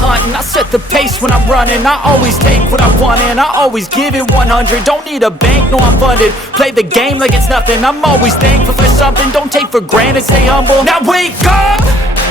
hunting, I set the pace when I'm running. I always take what I want and I always give it 100. Don't need a bank, no I'm funded. Play the game like it's nothing, I'm always thankful for something. Don't take for granted, stay humble. Now wake up,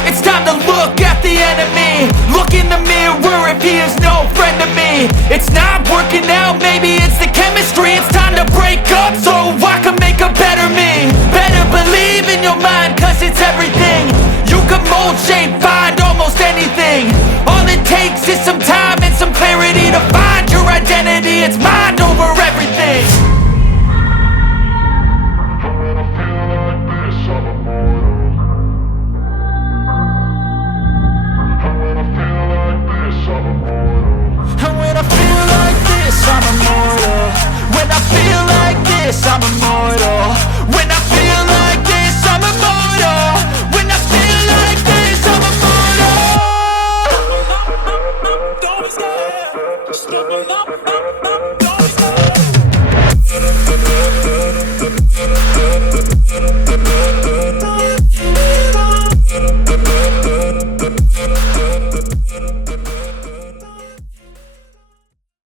it's time to look at the enemy. Look in the mirror if he is no friend to me. It's not working out, maybe it's the chemistry. It's time to break up so I can make a better me. Better believe in your mind, cause it's everything. You can mold, shape, find almost anything. All it takes is some time and some clarity to find your identity. It's mind over everything. And when I feel like this, I'm immortal. When I feel like this, I'm immortal. When I feel like this, I'm immortal. When I feel like this, I'm immortal. Don't be scared, just open up.